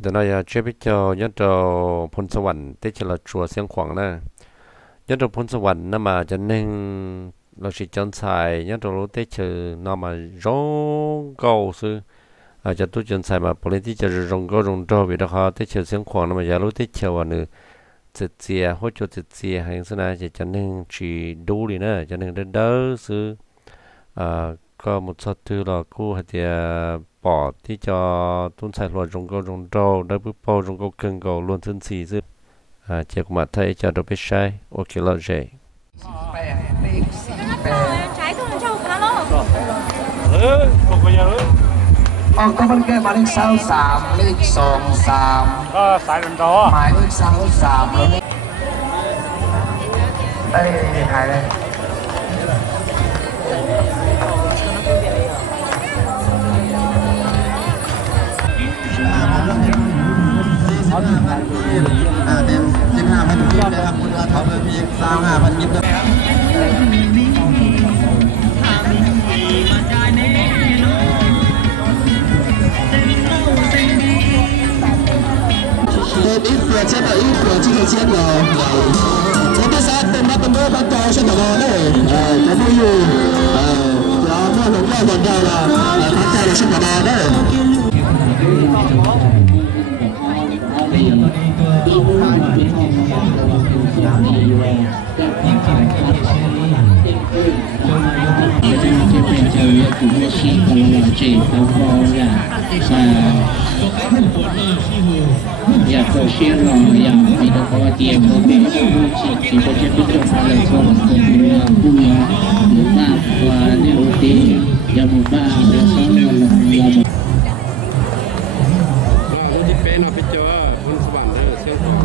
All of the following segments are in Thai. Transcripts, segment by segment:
เดี๋ยวเราจะเช็คไปเจอยอดเราพลสวรรค์ที่จะเราชัวเสียงขวางนะยอดเราพลสวรรค์นั่นมาจะหนึ่งเราสิจันทายยอดเรารู้ที่เจอนอมาร้องเก่าซื้ออาจจะตู้จันทายมาพลิที่จะร้องก็ร้องโดวิดาเขาที่เจอเสียงขวางนั่นมาจะรู้ที่เจอวันนึงจิตเสียหัวใจจิตเสียให้สนาจะหนึ่งชีดูดีนะจะหนึ่งเดินเด้อซื้อก็หมดสัตว์ที่เรากู้ให้เดียbỏที่จะต้นสายหลวงจงก็จงโดได้ปุ๊บพอจงก็เกินก็ล้วนทั้งสี่ซึ่งเจ้ามาไทยจะเราไปใช้โอเคแล้วเจ้trái thôi châu cá lô không có nhớ có bên kia mà lên sao sàm lên sòng sàm sai lần đó mãi lên sao sàm luôn đây hài đây đem chiếc hàng hay được đây là một tháo về việc sao hàng vẫn nhịp được ít vừa chết rồi ít vừa chưa chết rồi chúng ta sẽ tìm bắt tầm bữa bắt đầu sẽ tập vào đấy có vui gì đó nó đúng là một đầu là phát ra là sẽ tập vào đấy ya kosher lo ya itu kalau dia mobil si bocah itu kalau soal punya rumah buat roti yang mubah dan soalที่เป็นเอาไปเจอคนสวรรค์เสียงของ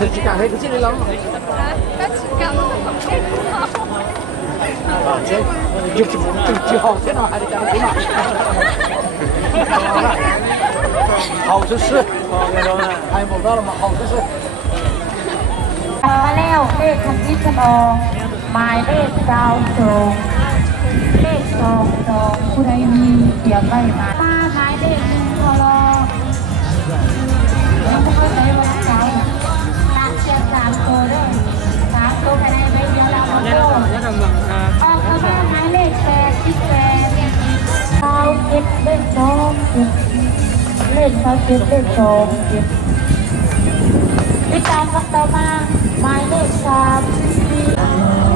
thử chị cảm thấy cái chuyện đấy lắm các chị cảm không thấy chết chưa học thế nào hay chẳng thế nào học xuất sư hay một đó là mà học xuất sư มาแล้วเลขคำพิจารณาหมายเลขดาวสองเลข22ผู้ใดมีเขียนไว้มาป้าหมายเลข1พลยังไม่เข้าใจว่าเจ้าตาเชียร์3ตัวด้วย3ตัวภายในใบเดียวแล้วก็ออกมาหมายเลข8ที่8ดาว7เลข2เลข27เลข2ติดตามกันต่อมาหมายเลข3